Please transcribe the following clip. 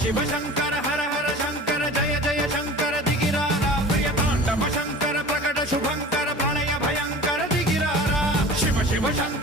ಶಿವ ಶಂಕರ ಹರ ಹರ ಶಂಕರ ಜಯ ಜಯ ಶಂಕರ ದಿಗಿರಾರ ಪ್ರಿಯ ತಾಂಡವ ಶಂಕರ ಪ್ರಕಟ ಶುಭಂಕರ ಪ್ರಳಯ ಭಯಂಕರ ದಿಗಿರಾರ ಶಿವ ಶಿವ ಶಂಕರ